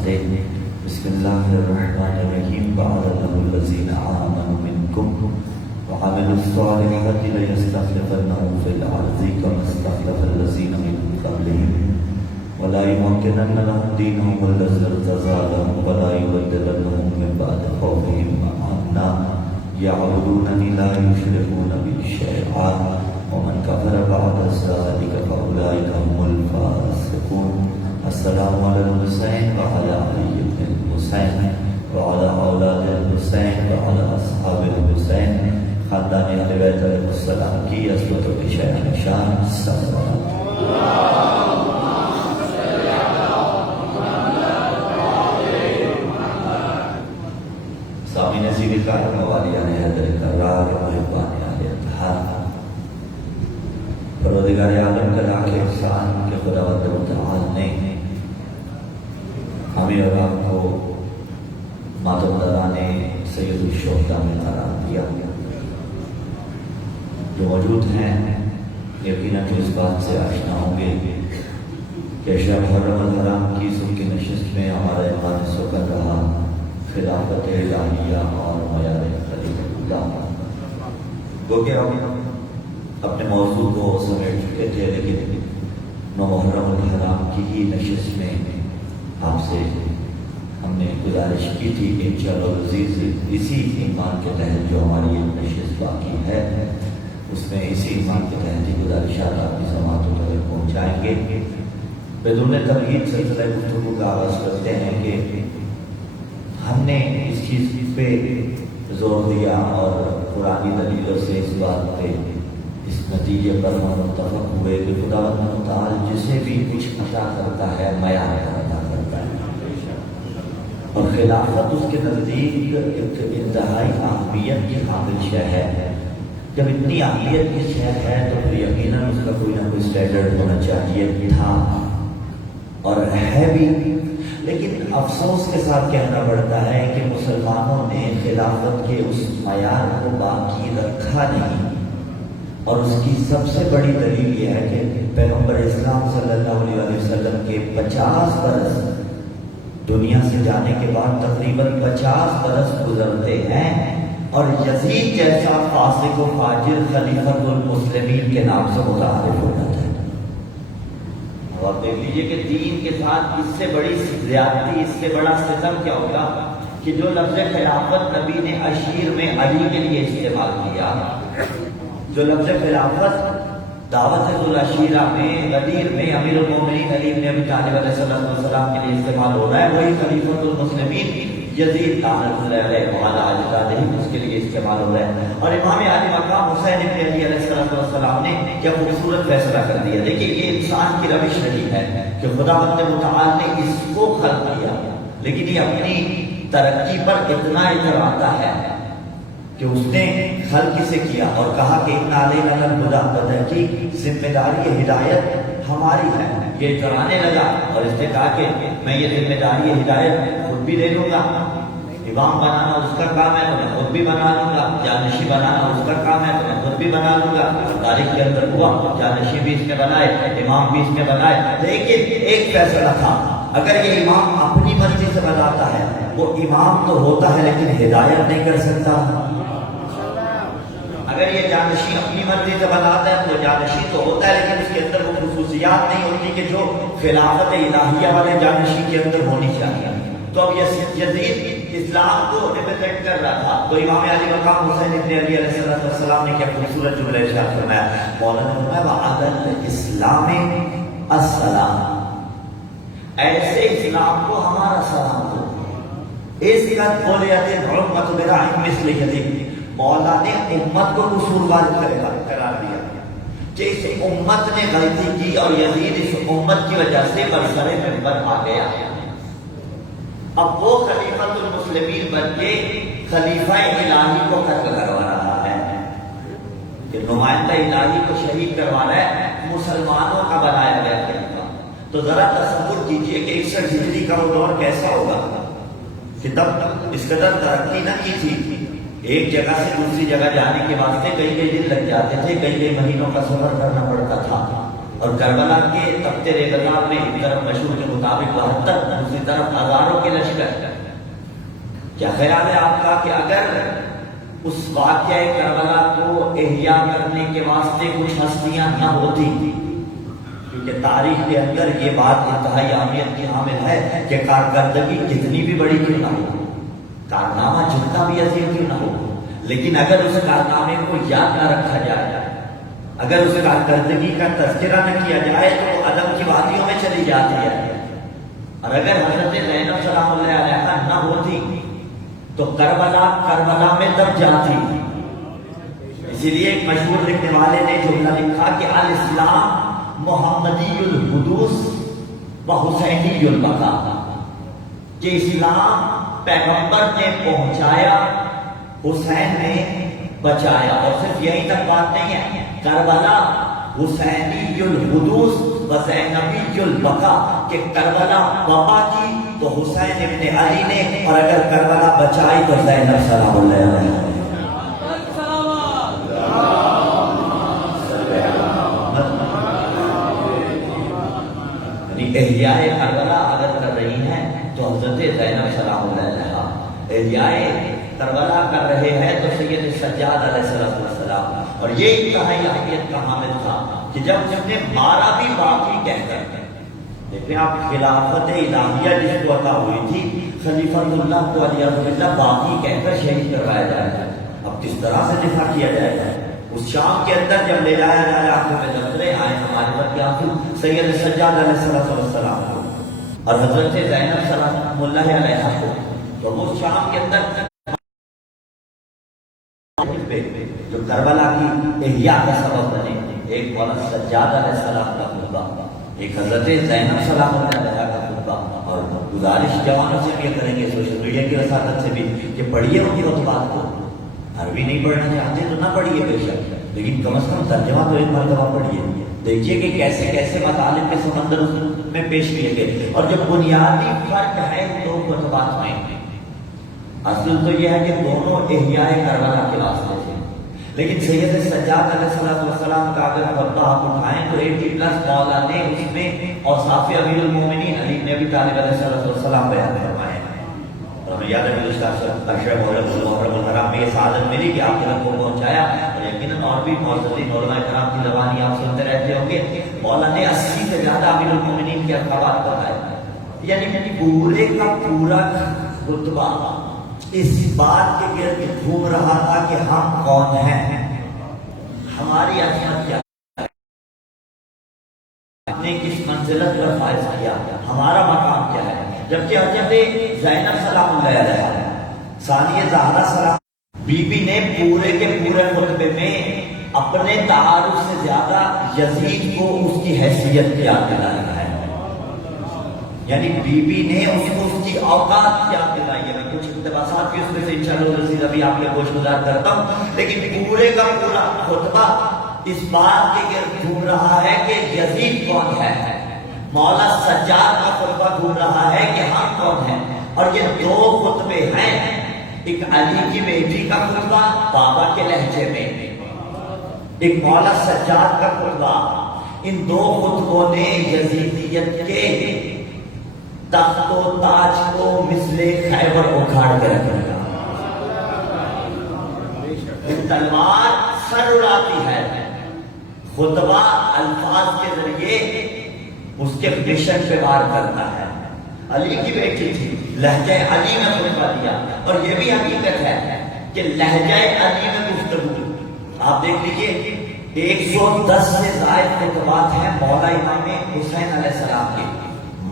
واسطے بسم اللہ الرحمن الرحیم وعد اللہ الذین آمنوا منکم وعملوا الصالحات لیستخلفنہم فی الارض کما استخلف الذین من قبلہم ولا یمکنن لهم دینہم الذی ارتضی لهم ولا یبدلنہم من بعد خوفہم امنا یعبدوننی لا یشرکون بی شیئا ومن کفر بعد ذلک فاولئک هم الفاسقون السلام علی الحسین وعلی علی بن الحسین وعلی اولاد الحسین وعلی اصحاب الحسین خاندان اہل بیت علیہ السلام کی عظمت و شان شان صلوات سامعین عزیز الکرام موالیان حیدر کرار محبان اہل اتحاد پروردگار عالم کا لاکھ احسان کہ خداوند متعال نے ہمیں اور آپ کو ماتمداران سید الشہداء میں قرار دیا. جو موجود ہیں یقیناً اس بات سے آشنا ہوں گے کہ شہر محرم الحرام کی صبح کی نشست میں ہمارا ایمان سکر رہا خلافت الہیہ اور معیار خلیفۃ اللہ. گو کہ ہم اپنے موضوع کو سمیٹ چکے تھے لیکن محرم الحرام کی ہی نشست میں آپ سے ہم نے گزارش کی تھی کہ انشاءاللہ عزیز اسی ایمان کے تحت جو ہماری یہ نشست باقی ہے اس میں اسی ایمان کے تحت ہی گزارشات آپ کی سماعتوں تک پہنچائیں گے. بدون تمہید سلسلہ گفتگو کا آغاز کرتے ہیں کہ ہم نے اس چیز پہ زور دیا اور قرآنی دلیلوں سے اس بات پہ اس نتیجے پر ہم متفق ہوئے کہ خداوند متعال جسے بھی کچھ عطا کرتا ہے معیار کا عطا کرتا ہے اور خلافت اس کے نزدیک ایک انتہائی اہمیت کی حامل شے ہے. جب اتنی اہمیت کی شے ہے تو پھر یقیناً اس کا کوئی نہ کوئی اسٹینڈرڈ ہونا چاہیے تھا اور ہے بھی. لیکن افسوس کے ساتھ کہنا پڑتا ہے کہ مسلمانوں نے خلافت کے اس معیار کو باقی رکھا نہیں اور اس کی سب سے بڑی دلیل یہ ہے کہ پیغمبر اسلام صلی اللہ علیہ وسلم کے 50 برس دنیا سے جانے کے بعد تقریباً 50 برس گزرتے ہیں اور یزید جیسا فاسق و فاجر خلیفۃ المسلمین کے نام سے متعارف ہو جاتا ہے. اب آپ دیکھ لیجئے کہ دین کے ساتھ اس سے بڑی زیادتی اس سے بڑا ستم کیا ہوگا کہ جو لفظ خلافت نبی نے اشیر میں علی کے لیے استعمال کیا. جو لفظ خلافت دعوت العشیرہ میں غدیر میں امیر المومنین علی بن ابی طالب علیہ السلام کے لیے استعمال ہو رہا ہے وہی خلیفۃ المسلمین یزید لعنت اللہ علیہ وعلی اجدادہ اس کے لیے استعمال ہو رہا ہے. اور امام علی مقام حسین بن علی علیہ السلام نے کیا خوبصورت فیصلہ کر دیا. دیکھیے یہ انسان کی روش رہی ہے کہ خداوند متعال نے اس کو خلق کیا لیکن یہ اپنی ترقی پر اتنا اتراتا ہے کہ اس نے خلق سے کیا اور کہا کہ ان علینا للہدی کی ذمہ داری ہدایت ہماری ہے. یہ اترانے لگا اور اس نے کہا کہ میں یہ ذمہ داری ہدایت خود بھی لے لوں گا. امام بنانا اس کا کام ہے تو میں خود بھی بنا لوں گا. جانشی بنانا اس کا کام ہے تو میں خود بھی بنا لوں گا. تاریخ کے اندر ہوا جانشی بھی اس نے بنائے امام بھی اس نے بنائے. لیکن ایک فیصلہ تھا اگر یہ امام اپنی مرضی سے بناتا ہے وہ امام تو ہوتا ہے لیکن ہدایت نہیں کر سکتا. اگر یہ جانشی اپنی مرضی سے بناتا ہے تو جانشی تو ہوتا ہے لیکن اس کے اندر وہ خصوصیات نہیں ہوتی کہ جو خلافت الہیہ والے جانشی کے اندر ہونی چاہیے. تو اب یزید اسلام کو ریپرزینٹ کر رہا تھا تو امام علی مقام حسین بن علی علیہ السلام نے کیا خوبصورت جملہ ارشاد فرمایا. مولانا فرمایا وعد الاسلام السلام ایسے اسلام کو ہمارا سلام دو. اس کا بولیت امت براہ مثل یزید مولا نے امت کو قصوروار قرار دیا کہ اس امت نے غلطی کی اور یزید اس امت کی وجہ سے برسر منبر آ گیا. اب وہ خلیفۃ المسلمین بن کے خلیفہ الہی کو قتل کروا رہا ہے کہ نمائندہ الہی کو شہید کروا رہا ہے مسلمانوں کا بنایا گیا خلیفہ. تو ذرا تصور کیجئے کہ 61 ہجری کا وہ دور کیسا ہوگا کہ تب اس قدر ترقی نہ کی تھی. ایک جگہ سے دوسری جگہ جانے کے واسطے کئی دن لگ جاتے تھے کئی مہینوں کا سفر کرنا پڑتا تھا. اور کربلا کے تخت ریگزار میں ایک طرف مشہور کے مطابق 72 دوسری طرف ہزاروں کیا خیال ہے آپ کا کہ اگر اس واقعہ کربلا کو احیا کرنے کے واسطے کچھ ہستیاں نہ ہوتی، کیونکہ تاریخ کے اندر یہ بات انتہائی اہمیت کی حامل ہے کہ کارکردگی کتنی بھی بڑی کیوں نہ ہو، کارنامہ جتنا بھی عظیم کیوں نہ ہو، لیکن اگر اس کارنامے کو یاد نہ رکھا جائے، اگر اس کارکردگی کا تذکرہ نہ کیا جائے تو عدم کی وادیوں میں چلی جاتی ہے۔ اور اگر حضرت زینب سلام اللہ علیہا نہ ہوتی تو کربلا میں دب جاتی۔ اسی لیے ایک مشہور لکھنے والے نے جملہ لکھا کہ الاسلام محمدی الحدوث و حسینی البقا، کہ اسلام پیغمبر نے پہنچایا، حسین نے بچایا۔ اور صرف یہیں تک بات نہیں ہے، کربلا حسینی الحدوث و زینبی البقا، کہ کربلا وبا کی تو حسین ابن علی نے، اور اگر کربلا بچائی تو زینب سلام اللہ علیہ۔ احیاء کربلا اگر کر رہی ہیں تو حضرت زینب سلام اللہ علیہ، احیاء کربلا کر رہے ہیں تو سید سجاد علیہ السلام۔ اور یہ انتہائی اہمیت کا حامل تھا کہ جب اس نے مارا بھی باقی کہہ کر، دیکھیں آپ خلافت الہیہ جس کو عطا ہوئی تھی، خلیفۃ اللہ کو علیہ اللہ باقی کہہ کر شہید کروایا جائے گا۔ اب کس طرح سے دفاع کیا جائے گا؟ اس شام کے اندر جب لے جایا جائے، آنکھوں میں نظریں آئے ہمارے پر کیا سید سجاد علیہ السلام کو اور حضرت زینب سلام اللہ علیہ کو، تو وہ شام کے اندر جو کربلا کی احیاء کا سبب بنے، ایک مولانا سجاد علیہ السلام کا خطبہ، ایک حضرت زینب سلام اللہ علیہ کا خطبہ۔ اور گزارش جوانوں سے بھی کریں گے، سوشل میڈیا کی رسالت سے بھی، کہ پڑھیے ان کی خطبات کو۔ عربی نہیں پڑھنا چاہتے تو نہ پڑھیے بے شک، لیکن کم از کم ترجمہ تو ایک مرتبہ پڑھیے، دیکھیے کہ کیسے کیسے مطالب کے سمندر میں پیش کیے گئے۔ اور جو بنیادی فرق ہے دو خطبات میں، اصل تو یہ ہے کہ دونوں احیاء کربلا کے واسطے تھے، لیکن سید سجاد علیہ السلام کا اگر خطبہ آپ اٹھائیں تو 80+ مولا نے اس میں اوصاف امیر المومنین علی بن ابی طالب علیہ السلام بیان فرمائے۔ اور ہمیں یاد ہے کہ اشرف محرم الحرام میں یہ سعادت ملی کہ آپ کے رب کو پہنچایا، اور یقیناً اور بھی معززین علماء کرام کی زبانی آپ سنتے رہتے ہوں گے، مولا نے 80 سے زیادہ امیر المومنین کے اخبارات بتائے، یعنی پورے کا پورا خطبہ اس بات کے گرد گھوم رہا تھا کہ ہم کون ہیں، ہماری عظمت کیا ہے، ہم نے کس منزلت پر فائز کیا، ہمارا مقام کیا ہے۔ جبکہ حضرت زینب سلام اللہ علیہ ثانیہ زہرا سلام بی بی نے پورے کے پورے خطبے میں اپنے تعارف سے زیادہ یزید کو اس کی حیثیت یاد دلایا ہے، یعنی بی بی نے اس کو اس کی اوقات یاد دلائی ہے۔ میں کچھ اقتباسات بھی اس میں سے انشاءاللہ ابھی آپ کے گوش گزار کرتا ہوں، لیکن پورے کا پورا خطبہ اس بات کے گرد گھوم رہا ہے کہ یزید کون ہے، مولا سجاد کا خطبہ گھوم رہا ہے کہ ہم کون ہیں۔ اور یہ دو خطبے ہیں، ایک علی کی بیٹی کا خطبہ بابا کے لہجے میں، ایک مولا سجاد کا خطبہ۔ ان دو خطبوں نے یزیدیت کے تخت و تاج کو مثل خیبر اکھاڑ کے رکھ دیا۔ تلوار سر اڑاتی ہے، خطبہ الفاظ کے ذریعے اس کے مشن پہ وار کرتا ہے۔ علی کی بیٹی تھی، لہجہ علی میں خطبہ دیا، اور یہ بھی حقیقت ہے کہ لہجہ علی میں گفتگو آپ دیکھ لیجیے 110 سے زائد خطبات ہیں مولا امام حسین علیہ السلام کے۔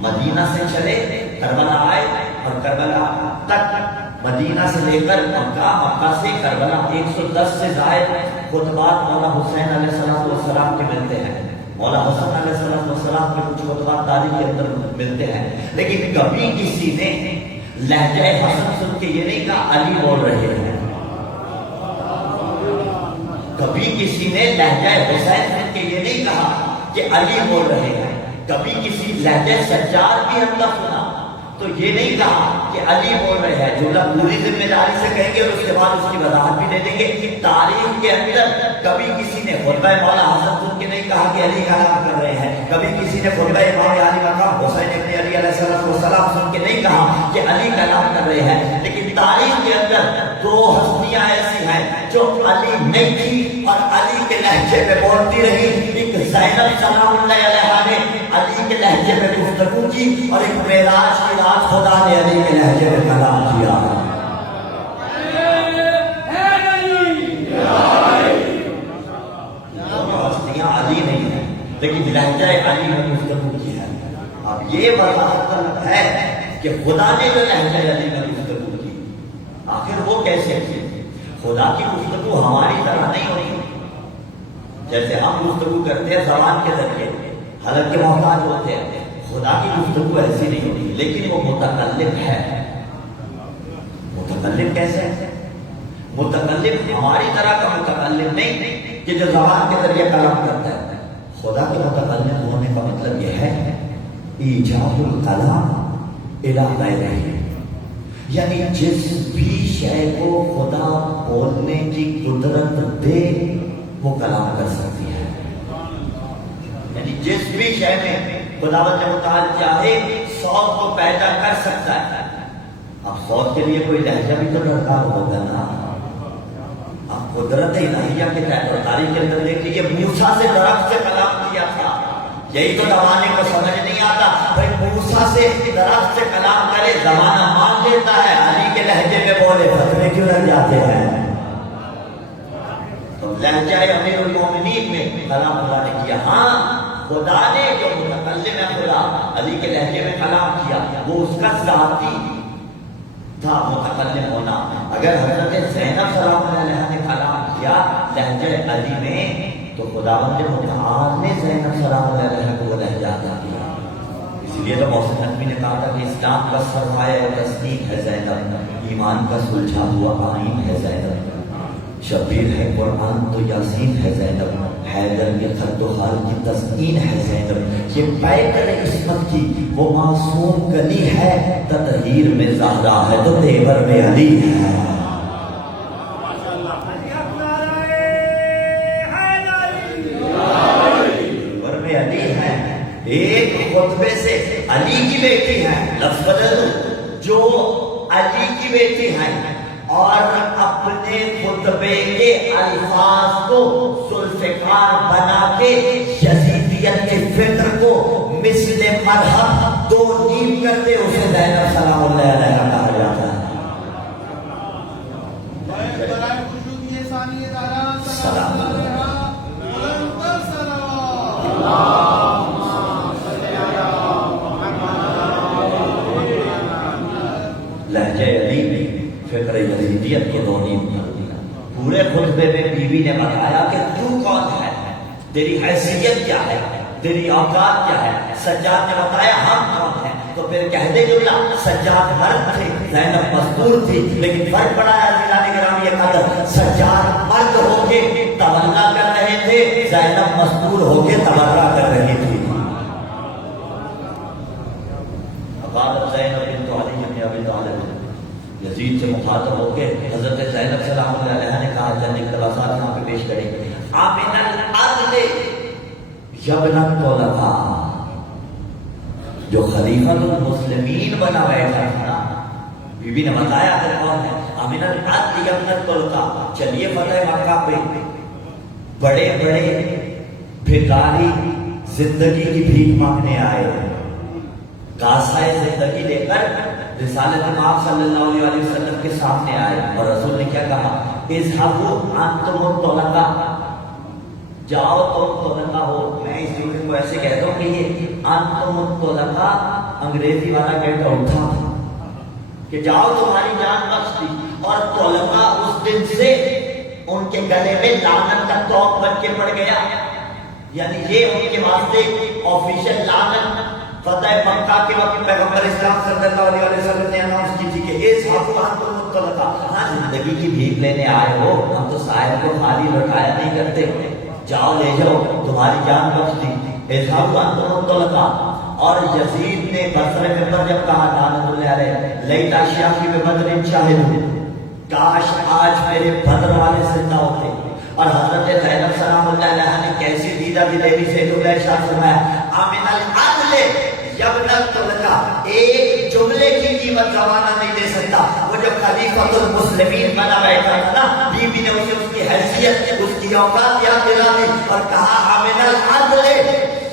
مدینہ سے چلے کربلا آئے، اور کربلا تک مدینہ سے لے کر مکہ، مکہ سے کربلا 110 سے زائد خطبات مولا حسین علیہ السلام کے ملتے ہیں۔ مولا حسن علیہ السلام کے کچھ خطبات تاریخ کے اندر ملتے ہیں، لیکن کبھی کسی نے لہجہ حسن سن کے یہ نہیں کہا علی بول رہے ہیں، کبھی کسی نے لہجہ حسین سن کے یہ نہیں کہا کہ علی بول رہے ہیں، کبھی کسی لہجہ سجاد بھی ہم نے سنا تو یہ نہیں کہا کہ علی بول رہے ہیں۔ جملہ پوری ذمہ داری سے کہیں گے اور اس کے بعد اس کی وضاحت بھی دے دیں گے کہ تاریخ کے اندر کبھی کسی نے خطبہ مولا حسن سن کے نہیں کہا کہ علی کلام کر رہے ہیں، کبھی کسی نے خطبہ امام علی مقام حسین ابن علی علیہ السلام سن کے نہیں کہا کہ علی کلام کر رہے ہیں، لیکن تاریخ اندر دو ہستیاں ایسی ہیں جو علی نہیں تھی اور علی کے لہجے میں بولتی رہی. ایک زینب سلام اللہ علیہا نے علی کے لہجے میں گفتگو کی اور ایک معراج کی رات خدا نے علی کے لہجے میں کلام کیا. علی نہیں ہے لیکن لہجہ علی میں گفتگو کی ہے. اب یہ وضاحت ہے کہ خدا نے جو لہجہ علی میں گفتگو کی آخر وہ کیسے کی. خدا کی گفتگو ہماری طرح نہیں ہوتی جیسے ہم گفتگو کرتے ہیں زبان کے ذریعے حلق کے محتاج ہوتے ہیں. خدا کی گفتگو ایسی نہیں ہوتی لیکن وہ متکلم ہے. متکلم کیسے ہے؟ متکلم ہماری طرح کا متکلم نہیں کہ جو زبان کے ذریعے کلام کرتا ہے. خدا کے متکلم ہونے کا مطلب یہ ہے ایجاد الکلام الی غیرہ، یعنی جس بھی شے کو خدا بولنے کی قدرت دے وہ کلام کر سکتی ہے. یعنی جس بھی شے میں خدا متعال چاہے صوت کو پیدا کر سکتا ہے. اب صوت کے لیے کوئی لہجہ بھی تو درکار ہوگا نا. اب قدرت الہیہ کے تحت اور تاریخ کے اندر دیکھ لیجیے موسیٰ سے درخت سے کلام کیا تھا. یہی تو زمانے کو سمجھ نہیں آتا بھائی موسیٰ سے درخت سے کلام کرے زمانہ مان دیتا ہے علی کے لہجے میں بولے فتوے کیوں لگ جاتے ہیں. تو لہجہ امیر المومنین میں کلام خدا نے کیا. ہاں خدا نے جو متکلم ہے خدا علی کے لہجے میں کلام کیا وہ اس کا ذاتی تھا متکلم ہونا. اگر حضرت زینب سلام اللہ علیہا نے کلام کیا لہجہ علی میں تو خداوند متعال نے زینب سلام اللہ علیہا کو وہ لہجہ عطا کیا. اسی لیے تو محسن نقوی نے کہا تھا کہ اسلام کا سرمایہ و تصدیق ہے زینب، ایمان کا سلجھا ہوا آئین ہے زینب، شبیر ہے قرآن تو یاسین ہے زینب، حیدر یہ خد و خال کی تزئین ہے زینب، یہ پیکر عصمت کی وہ معصوم کلی ہے، تطہیر میں زہرا ہے تو تیور میں علی ہے. تیور میں علی ہے. ایک خطبے سے علی کی بیٹی ہے لفظ بدل جو علی کی بیٹی ہے اور اپنے خطبے کے الفاظ کو ذوالفقار بنا کے یزیدیت کے فکر کو مثل مذہب دو نیم کرتے اسے زینب سلام اللہ علیہا کہا جاتا ہے. سلام لہجہ علی میں فکر یزیدیت کے دو نیم کر دیا. پورے خطبے میں بیوی نے بتایا کہ تو کون ہے، تیری حیثیت کیا ہے، تیری اوقات کیا ہے. سجاد نے بتایا ہم کون ہیں تو پھر کہہ دے جملہ سجاد مرد تھے زینب مستور تھی. لیکن فرق پڑا ہے عزیزان گرامی یہ قدر، سجاد مرد ہو کے تولہ کر رہے تھے، زینب مستور ہو کے تبرہ کر رہی تھی. عبادت زینب بنت علی بن ابی طالب یزید سے مخاطب ہو کے حضرت زینب سلام اللہ علیہا نے کہا چند اقتباسات یہاں پہ پیش کریں. آمن العدل یبنت طلقا، جو خلیفۃ المسلمین بنا بیٹھا تھا بی بی نے بتایا کہ کون ہے. آمن العدل یبنت طلقا، چلیے فتح مکہ پہ بڑے بڑے بھکاری زندگی کی بھیک مانگنے آئے، کاسائے زندگی لے کر رسالت امام صلی اللہ علیہ وسلم کے سامنے آئے اور رسول نے کیا کہا، اذهبوا انتم الطلقاء، جاؤ تم طلقاء ہو. میں اس جملے کو ایسے کہتا ہوں کہ یہ انتم الطلقاء انگریزی والا کہتا اٹھا کہ جاؤ تمہاری جان بخش دی، اور طلقاء اس دن سے ان کے گلے میں لعنت کا توق بن کے پڑ گیا. یعنی یہ ان کے واسطے آفیشل لعنت فتح مکہ کے وقت پیغمبر اسلام صلی اللہ علیہ وسلم نے اناؤنس کی تھی کہ اذهبوا انتم الطلقاء. ہاں زندگی کی بھیک لینے آئے ہو، ہم تو صاحب کو خالی لوٹایا نہیں کرتے، جاؤ لے جاؤ تمہاری جان بخش دی. اذهبوا انتم الطلقاء. اور یزید نے بصرے میں جب کہا لعنت اللہ علیہ لیت اشیاخی ببدر شاہد، کاش آج میرے بدر والے زندہ ہوتے. اور حضرت زینب سلام اللہ علیہا نے کیسی دیدہ دلیری سے تو ارشاد فرمایا آمن العدل یبنت طلقا، ایک جو جملے کی قیمت زمانہ نہیں دے سکتا. وہ جب خلیفۃ المسلمین بنا بیٹھا تھا نا، بیوی نے اسے اس کی حیثیت، اس کی اوقات یاد دلا دی اور کہا من العدل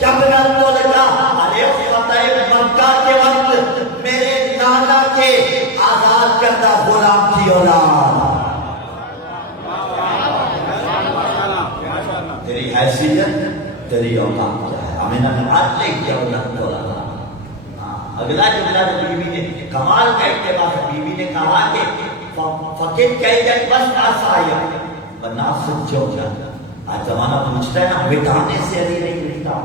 جبن الملکہ. ارے فتح مکہ کے وقت میرے نانا کے آزاد کردہ غلام کی اولاد، تیری حیثیت تیری اوقات کیا ہے؟ من العدل جبن الملکہ. اگلا جملہ جو بیوی نے کمال کا اتباع ہے، بیوی نے کہا کہ فقط قیدن بس آسایا وناصب جوجا. آج زمانہ پوچھتا ہے نا مٹانے سے علی نہیں مٹتا.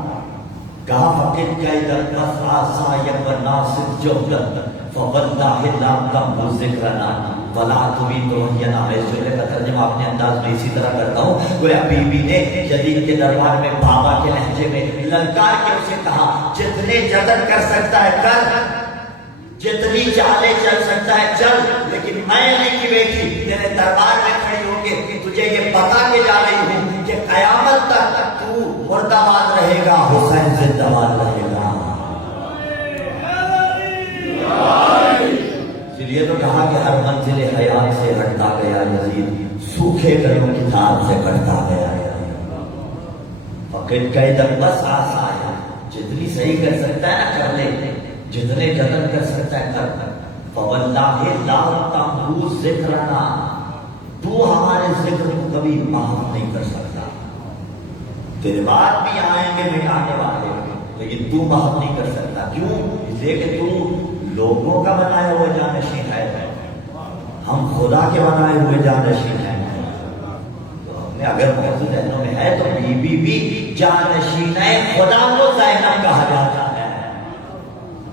کہا فقط قیدن بس آسایا وناصب جوجا فواللہ لا تمحو ذکرنا ولا تميت روحنا. میں اس جملے کا ترجمہ اپنے انداز میں اسی طرح کرتا ہوں. گویا بیوی نے جدید کے دربار میں بابا کے لہجے میں للکار کے اسے کہا جتنے جتن کر سکتا ہے کر، جتنی چالیں چل سکتا ہے چل، لیکن میں علی کی بیٹی تیرے دربار میں کھڑی ہو کے تجھے یہ بتا کے جا رہی ہوں کہ قیامت تک تو مردہ باد رہے گا، حسین زندہ باد رہے گا. اس لیے تو کہا کہ ہر منزل حیات سے ہٹتا گیا یزید، سوکھے گلوں کی دھار سے کٹتا گیا. فقط قیدن بس آسایا، جتنی صحیح کر سکتا ہے نا کر لے، جتنے جتن کر سکتا ہے کر. فواللہ لا تمحو ذکرنا، تو ہمارے ذکر کو کبھی محو نہیں کر سکتا. تیرے بعد بھی آئیں گے مٹانے والے، لیکن تو محو نہیں کر سکتا. کیوں؟ اس لیے کہ تو لوگوں کا بنایا ہوا جانشین ہے، ہم خدا کے بنائے ہوئے جانشین ہیں. تو ہم نے اگر موضوع ذہنوں میں ہے تو بیوی بھی جانشین ہے خدا کو زینب کہا جاتا ہے.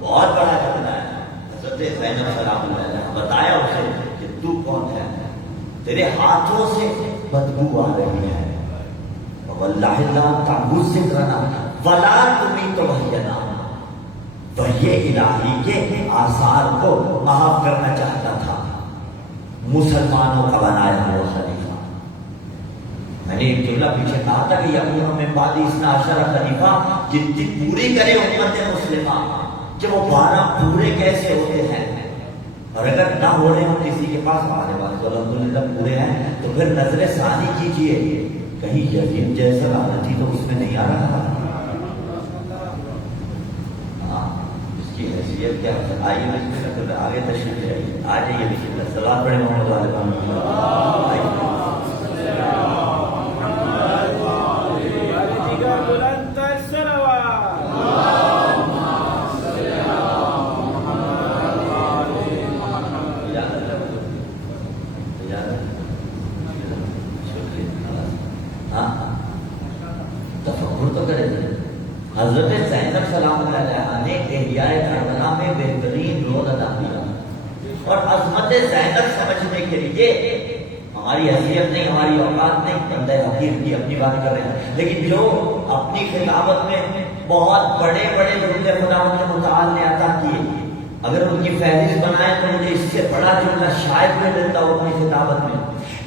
بہت بڑا جملہ ہے. حضرت زینب سلام اللہ علیہ بتایا اسے کہ تو کون ہے، تیرے ہاتھوں سے بدبو آ رہی ہے. واللہ لا تمحو ذکرنا ولا تميت روحنا. وحی الہی کے آثار کو محو کرنا چاہتا تھا مسلمانوں کا بنایا ہوا خلیفہ. میں نے ایک جملہ پیچھے کہا تھا کہ یقین میں بعد اثنا عشر خلیفہ جتنی پوری کرے امت مسلمہ کہ وہ 12 پورے کیسے ہوتے ہیں. اور اگر نہ ہو رہے ہوں کسی کے پاس، ہمارے پاس تو الحمدللہ پورے ہیں، تو پھر نظر ثانی کیجئے کہیں یزید جیسا لعنتی تو اس میں نہیں آ رہا. کی حیثیت کیا ہے؟ آئیے آگے تشریف لے آئیے، آ جائیے بسم اللہ. سلام پڑھیں محمد والے تفکر تو کرے. حضرت زینب سلام اللہ علیہ نے احیاء کربلا میں بہترین رول ادا کیا. اور عظمت زینب سمجھنے کے لیے ہماری حیثیت نہیں، ہماری اوقات نہیں، بندہ حقیر کی اپنی بات کر رہے ہیں، لیکن جو اپنی خلافت میں بہت بڑے بڑے جملے خدا متعال نے عطا کیے، اگر ان کی فہرست بنائے تو مجھے اس سے بڑا جملہ شاید میں ملتا ہو اپنی خلافت میں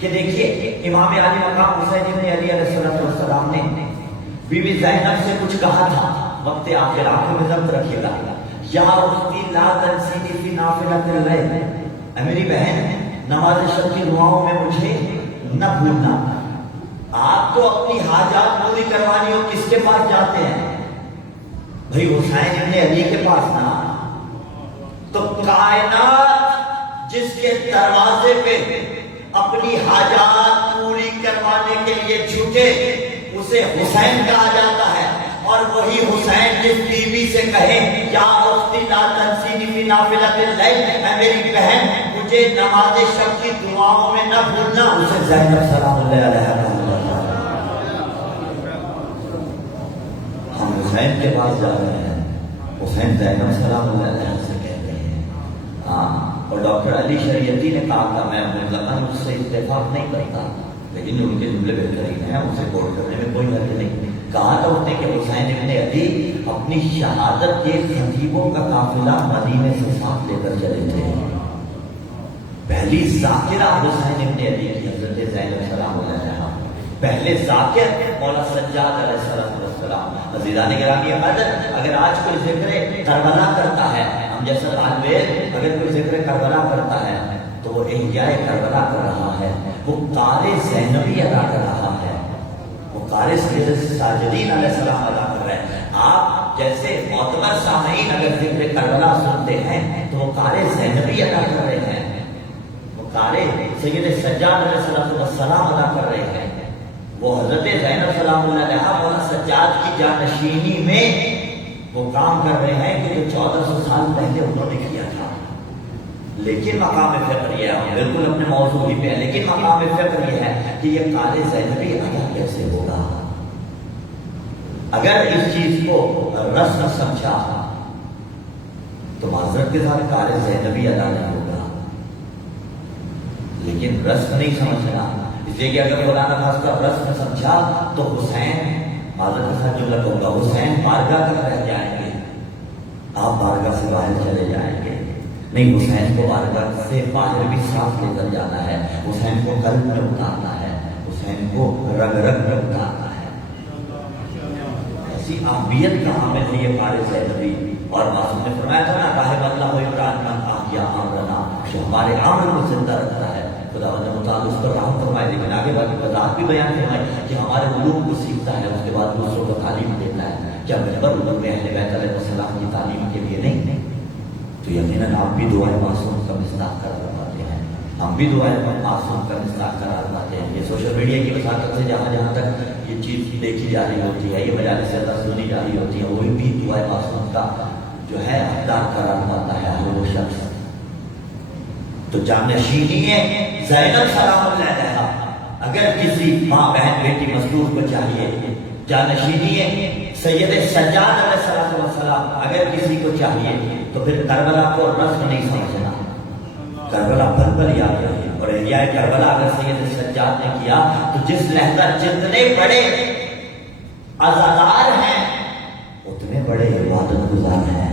کہ دیکھیے امام علی مقام حسین ابن علی علیہ السلام نے بیوی زینب سے کچھ کہا تھا. وقت آخر آنکھوں میں ضبط رکھیے گا. یا اختی لا تنسینی فی نافلۃ اللیل، اے میری بہن نماز شب کی دعاؤں میں مجھے نہ بھولنا. آپ کو اپنی حاجات پوری کروانی ہو کس کے پاس جاتے ہیں؟ بھائی حسین ابن علی کے پاس نا. تو کائنات جس کے دروازے پہ اپنی حاجات پوری کروانے کے لیے جھکے اسے حسین کہا جاتا ہے. اور وہی حسین جس بیوی سے کہے یا اختی لا تنسینی فی نافلۃ اللیل، اے میری بہن مجھے نماز شب کی دعاؤں میں نہ بھولنا، اسے زینب سلام اللہ علیہ. ہم حسین کے پاس جا رہے ہیں، حسین زینب سلام اللہ علیہ سے کہتے ہیں. اور ڈاکٹر علی شریعتی نے کہا تھا، میں مجھ سے اتفاق نہیں کرتا لیکن ان کے جملے بہترین ہیں، اسے کوٹ کرنے میں کوئی حرج نہیں. کہا تھا اس نے کہ حسین ابن علی اپنی شہادت کے خطیبوں کا قافلہ مدینے سے ساتھ لے کر چلے تھے. پہلی ذاکرہ حسین ابن علی کی حضرت زینب سلام اللہ علیہ، پہلے ذاکر مولا سجاد علیہ السلام. عزیزان گرامی قدر، اگر آج کوئی ذکر کربلا کرتا ہے، ہم ہم جیسا طالب علم اگر کوئی ذکر کربلا کرتا ہے تو وہ احیاء کربلا کر رہا ہے، وہ قار زینبی ادا کر رہا ہے، وہ قار سید ساجدین علیہ السلام ادا کر رہے ہیں۔ آپ جیسے معتبر سامعین اگر ذکر کربلا سنتے ہیں تو وہ قار زینبی ادا کر رہے ہیں، وہ قار سید سجاد علیہ السلام ادا کر رہے ہیں، وہ حضرت زینب سلام اللہ علیہا مولانا سجاد کی جانشینی میں وہ کام کر رہے ہیں کہ جو 1400 سال پہلے انہوں نے کیا تھا۔ لیکن مقام فقر یہ ہے، بالکل اپنے موضوع ہی پہ ہے، لیکن مقام فقر یہ ہے کہ یہ قار زینبی ادا کیسے ہوگا؟ اگر اس چیز کو رسم سمجھا تو معذرت کے ساتھ قار زینبی ادا نہیں ہوگا، لیکن رسم نہیں سمجھنا، اس لیے کہ اگر مولانا خاص کا رسم سمجھا تو حسین، معذرت کے ساتھ جملہ کہوں گا، حسین بارگاہ تک رہ جائیں گے، آپ بارگاہ سے باہر چلے جائیں گے، نہیں، حسین کو بارگاہ سے باہر بھی ساتھ لے کر جانا ہے، حسین کو قلب میں اتارنا ہے، حسین کو رگ رگ میں اتارنا ہے۔ ایسی اہمیت کا حامل ہے یہ قار زینبی، اور معصوم نے فرمایا تھا نا، راہب اللہ و عمران کا کیا امرنا، جو ہمارے عمر کو زندہ رکھتا ہے، خدا متعال اس پر رحم فرمائے۔ لیکن آگے باقی وضاحت بھی بیان فرمائی کہ ہمارے علوم کو سیکھتا ہے، اس کے بعد دوسروں کو تعلیم دیتا ہے، کیا محبت علوم میں اہل بیت علیہ السلام کی تعلیم کے لیے نہیں؟ تو یقیناً آپ بھی دعائے معصوم کا مصداق قرار پاتے ہیں، ہم بھی دعائے معصوم کا مصداق قرار پاتے ہیں۔ یہ سوشل میڈیا کی وساطت سے جہاں جہاں تک یہ چیز دیکھی جا رہی ہوتی ہے، یہ مجالس سنی جا رہی ہوتی ہے، وہ بھی دعائے معصوم کا جو ہے حقدار قرار پاتا ہے ہر وہ شخص۔ تو جانشینی زینب سلام اللہ علیہا اگر کسی ماں بہن بیٹی مظلوم کو چاہیے، جانشینی سید سجاد علیہ السلام اگر کسی کو چاہیے تو پھر کربلا کو رسم نہیں سمجھنا، کربلا پل پل یاد رہے، اور احیاء کربلا اگر سید سجاد نے کیا تو جس لہجہ جتنے بڑے عزادار ہیں اتنے بڑے عبادت گزار ہیں۔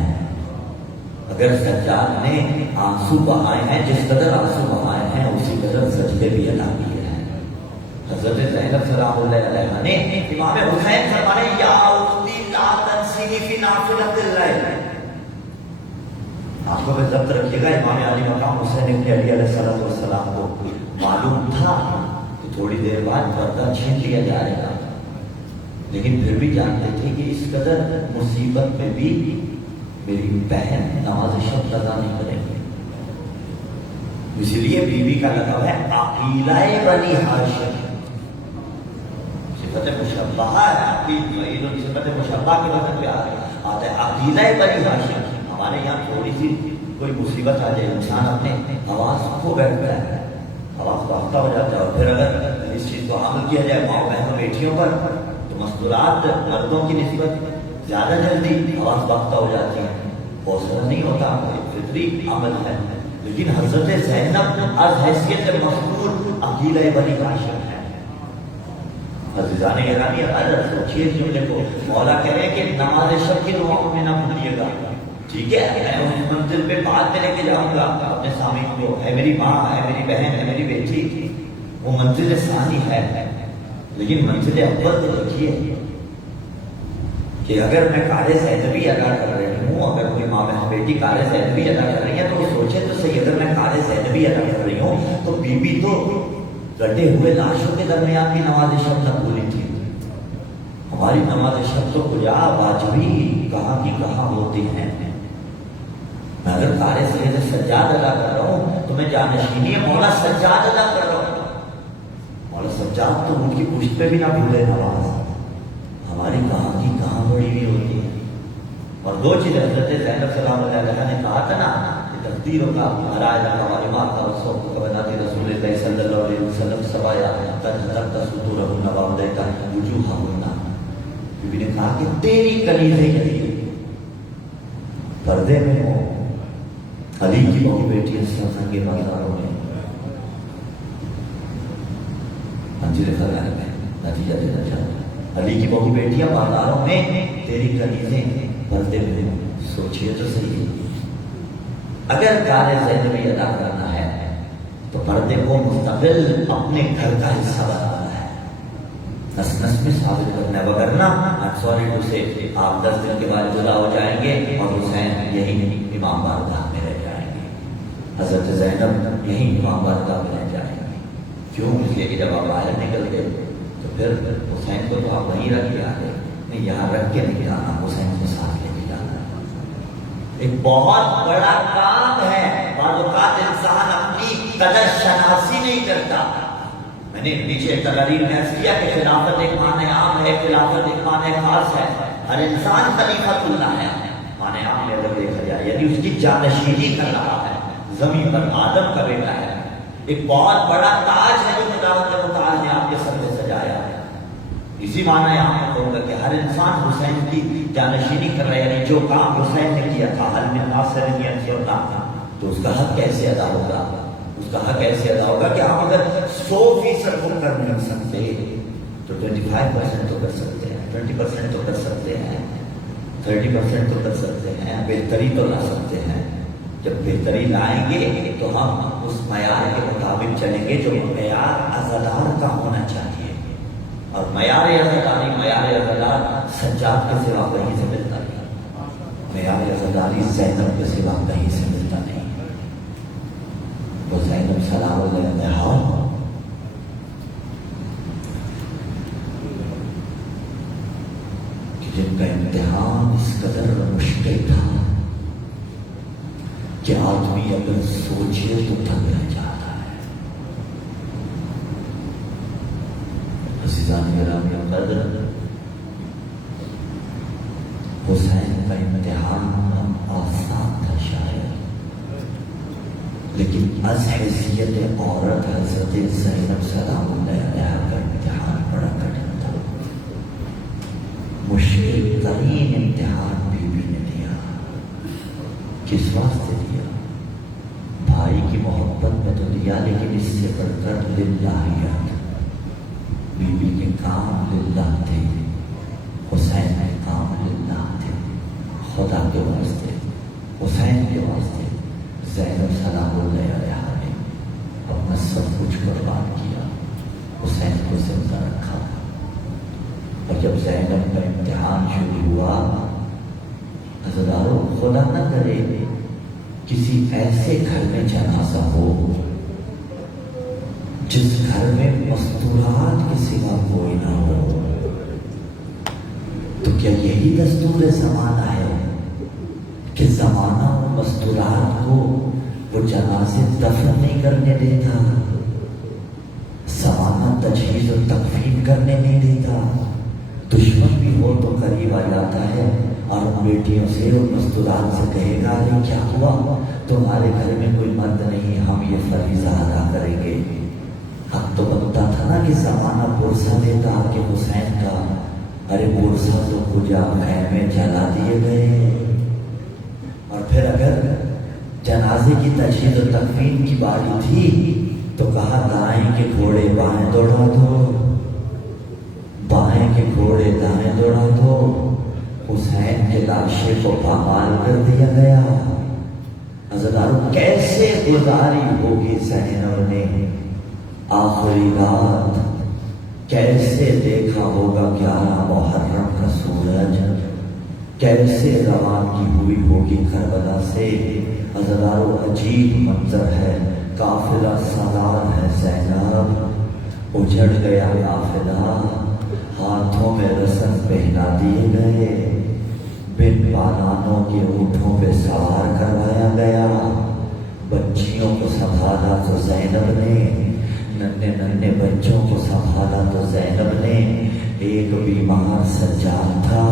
اگر سجاد نے آنسو بہائے ہیں، جس قدر آنسو بہائے ہیں اسی قدر سجدے بھی ادا کیے ہیں۔ حضرت زینب سلام اللہ علیہا نے امام حسین فرمانے یا اختی لا تنسینی فی نافلۃ اللیل، آنکھوں میں ضبط رکھیے گا، امام علی مقام حسین ابن علی علیہ السلام کو معلوم تھا کہ تھوڑی دیر بعد پردہ چھین لیا جائے گا، لیکن پھر بھی جانتے تھے کہ اس قدر مصیبت میں بھی میری بہن نماز شب ادا نہیں کریں گے، اسی لیے بیوی کا لقب ہے عقیلہ بنی ہاشم، صفت مشبہہ ہے، صفت مشبہہ کے وقت پہ آتا ہے عقیلہ بنی ہاشم۔ ہمارے یہاں تھوڑی سی کوئی مصیبت آ جائے، انسان اپنے آواز کو بیٹھتا ہے، آواز باختہ ہو جاتا ہے، اور پھر اگر اس چیز کو عمل کیا جائے ماں بہنوں بیٹیوں پر تو مستورات مردوں کی نسبت زیادہ جلدی آواز باختہ ہو جاتی ہے، حوصلہ نہیں ہوتا، ایک فطری عمل ہے۔ لیکن حضرت زینب از حیثیت مذکور عقیلہ بنی ہاشم ہے۔ عزیزان گرامی اگر سوچیے اس جملے کو، مولا کہہ رہے ہیں کہ نماز شب کی دعاؤں میں نہ بھولیے گا، ٹھیک ہے، میں اس منزل پہ بعد میں لے کے جاؤں گا اپنے سامعین کو، ہے میری ماں، ہے میری بہن، ہے میری بیٹی، وہ منزل ثانی ہے، لیکن منزل اول تو دیکھیے کہ اگر میں قار زینبی ادا کر رہی ہوں، اگر کوئی ماں بہن بیٹی قار زینبی ادا کر رہی ہے تو سوچے تو صحیح، اگر میں قار زینبی ادا کر رہی ہوں تو بی بی تو گٹے ہوئے لاشوں کے درمیان بھی نماز شب نہ بھولی تھی، ہماری نماز شب تو کجا واجبی کہاں کی کہاں ہوتی ہیں۔ میں اگر قار سید سجاد ادا کر رہا ہوں تو میں جانشینی مولا سجاد ادا کر رہا ہوں، مولا سجاد تو ان کی پشت پہ بھی نہ بھولے نماز، ہماری کہاں کی کہاں بڑی ہوئی ہوتی ہے۔ اور دو چیزیں حضرت زینب سلام اللہ علیہا نے کہا تھا نا کہ تقدیروں کا ہرائے جانا والی ماں کا وصف کو بناتی رسول اللہ صلی اللہ علیہ وسلم سوایا قد حضرت صدورہن وابدیتا وجوہہن، بی بی نے کہا کہ تیری کلیزے کے لیے پردے میں ہو، علی کی بہو بیٹی سنگ بازاروں میں منزل خزانے میں نتیجہ دینا چاہتا، علی کی بہو بیٹیاں بازاروں میں، تیری کلیزیں پردے میں ہو۔ سوچئے تو صحیح، اگر قار زینبی ادا کرنا ہے تو پردے کو مستقل اپنے گھر کا حصہ بنانا ہے، نس نس میں ثابت کرنا ہے، وگرنہ سوری ٹو سے آپ 10 دن کے بعد جدا ہو جائیں گے اور حسین یہی امام بارگاہ میں رہ جائیں گے، حضرت زینب یہی امام بارگاہ میں رہ جائیں گے۔ کیوں؟ اس لیے کہ جب آپ باہر نکل گئے تو پھر حسین کو تو آپ وہیں رکھ کے آ گئے، نہیں یہاں رکھ کے نہیں جانا، حسین کو ساتھ لے کے جانا۔ ایک بہت بڑا کام ہے، بعض اوقات انسان اپنی قدر شناسی نہیں کرتا۔ میں نے نیچے تقریر میں عرض کیا کہ خلافت ایک معنی عام ہے، خلافت ایک معنی خاص ہے۔ ہر انسان خلیفۃ اللہ ہے، معنی عام میں اگر دیکھا جائے یعنی اس کی جانشینی کر رہا ہے، زمین پر آدم کا بیٹا ہے۔ ایک بہت بڑا تاج ہے جو خداوند متعال نے آپ کے سر میں سجایا ہے۔ اسی معنی عام میں کہوں گا کہ ہر انسان حسین کی جانشینی کر رہا ہے، یعنی جو کام حسین نے کیا تھا حل میں ناصر تو اس کا حق کیسے ادا ہوگا؟ اس کا حق ایسے ادا ہوگا کہ آپ اگر 100% وہ کر نہیں سکتے تو 25% تو کر سکتے ہیں، 20% تو کر سکتے ہیں، 30% تو کر سکتے ہیں، بہتری تو لا سکتے ہیں۔ جب بہتری لائیں گے تو ہم اس معیار کے مطابق چلیں گے جو معیار عزادار کا ہونا چاہیے، اور معیار عزادار سجاد کے سوا کہیں سے ملتا نہیں، معیار عزاداری زینب کے سوا کہیں سے ملتا نہیں۔ وہ زینب سلام علیہ کہ جن کا امتحان اس قدر مشکل تھا کہ آدمی اگر سوچے تو تھک رہ جاتا ہے۔ عزیزان گرامی قدر، حسین کا امتحان آسان تھا شاید، لیکن از حیثیت عورت حضرت زینب سلام اللہ علیہ کا امتحان بڑا کٹھن تھا۔ مشکل ترین امتحان بیوی نے دیا۔ کس واسطے دیا؟ بھائی کی محبت میں تو دیا، لیکن اس سے بڑھ کر للہیت، بیوی کے کام للہ تھے، حسین کے کام للہ تھے، خدا کے واسطے، حسین کے واسطے زینب سلام اللہ علیہ نے اپنا سب کچھ قربان کیا، حسین کو زندہ رکھا۔ اور جب زینب کا امتحان شروع ہوا، عزاداروں خدا نہ کرے کسی ایسے گھر میں جنازہ ہو جس گھر میں مستورات کے سوا کوئی نہ ہو، تو کیا یہی دستور زمانہ ہے کہ زمانہ مستورات کو وہ جنازے دفن نہیں کرنے دیتا، زمانہ تجہیز و تکفین کرنے نہیں دیتا؟ دشمن بھی ہو تو قریب آ جاتا ہے اور بیٹیوں سے اور مستورات سے کہے گا ارے کیا ہوا، تمہارے گھر میں کوئی مرد نہیں، ہم یہ فریضہ ادا کریں گے۔ حق تو بنتا تھا نا کہ زمانہ پرسہ دیتا کہ حسین کا، ارے پرسہ تو پوجا خیمے جلا دیے گئے، اور پھر اگر جنازے کی تجہیز و تکفین کی باری تھی تو کہا دائیں کے گھوڑے بائیں دوڑا دو، بائیں کے گھوڑے دائیں دوڑا دو۔ حسین کے لاشے کو پامال کر دیا گیا۔ عزاداروں کیسے گزاری ہوگی زینب نے آخری رات، کیسے دیکھا ہوگا 11 محرم کا سورج، کیسے روانگی ہوئی ہوگی کربلا سے۔ عزاداروں عجیب منظر ہے، قافلہ سوار ہے زینب، اجڑ گیا قافلہ، ہاتھوں میں رسن پہنا دیے گئے، بن پالانوں کے اونٹوں پہ سوار کروایا گیا، بچیوں کو سنبھالا تو زینب نے، ننھے ننھے بچوں کو سنبھالا تو زینب نے، ایک بیمار سجاد تھا۔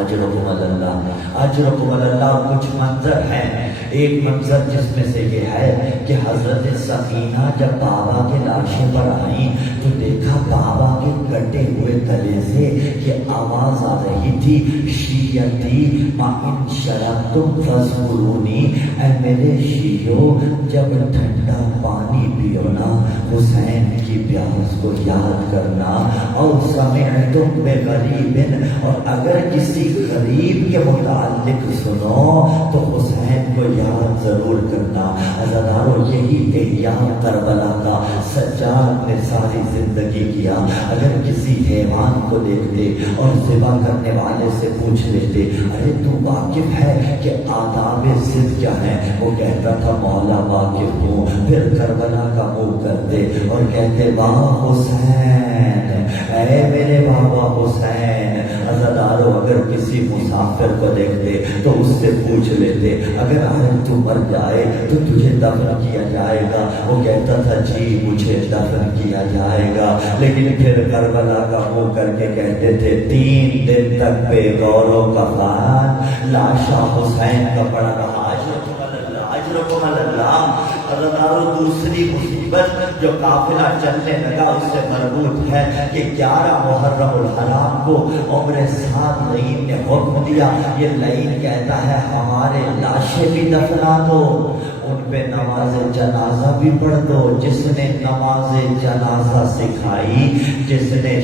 اجرکم اللہ، اجرکم اللہ۔ کچھ منظر ہیں، ایک منظر جس میں سے یہ ہے کہ حضرت سکینہ جب بابا کے لاشے پر آئیں تو دیکھا بابا کے کٹے ہوئے گلے سے یہ آواز آ رہی تھی، شیعتی ما ان شربتم فاذکرونی، اے میرے شیعو جب ٹھنڈا پانی پیو نا حسین کی پیاس کو یاد کرنا، اور سمعتم بغریب، اور اگر کسی غریب کے متعلق سنو تو حسین کو یاد ضرور کرنا۔ عزادارو یہی احیاء کربلا کا سجاد نے ساری زندگی کیا۔ اگر کسی حیوان کو دیکھتے اور ذبح کرنے والے سے پوچھ لیتے ارے تو واقف ہے کہ آداب ضد کیا ہے، وہ کہتا تھا مولا واقف ہوں۔ پھر کربلا کا منہ کرتے اور کہتے واہ حسین، اے میرے بابا حسین۔ عزادارو اگر کسی مسافر کو دیکھتے تو اس سے پوچھ لیتے اگر آج تو مر جائے تو تجھے دفن کیا جائے گا، وہ کہتا تھا جی مجھے دفن کیا جائے گا۔ لیکن پھر کربلا کا منہ کر کے کہتے تھے 3 دن تک بے غور و کفن لاشا حسین کا پڑا رہا۔ اجرکم اللہ۔ عزادارو دوسری مصیبت جو قافلہ چلنے لگا اس سے مربوط ہے کہ 11 محرم الحرام کو عمر سعد لعین نے حکم دیا، یہ لعین کہتا ہے ہمارے لاشیں بھی دفنا دو، ان پہ نماز جنازہ بھی پڑھ دو۔ جس نے نماز جنازہ سکھائی، جس نے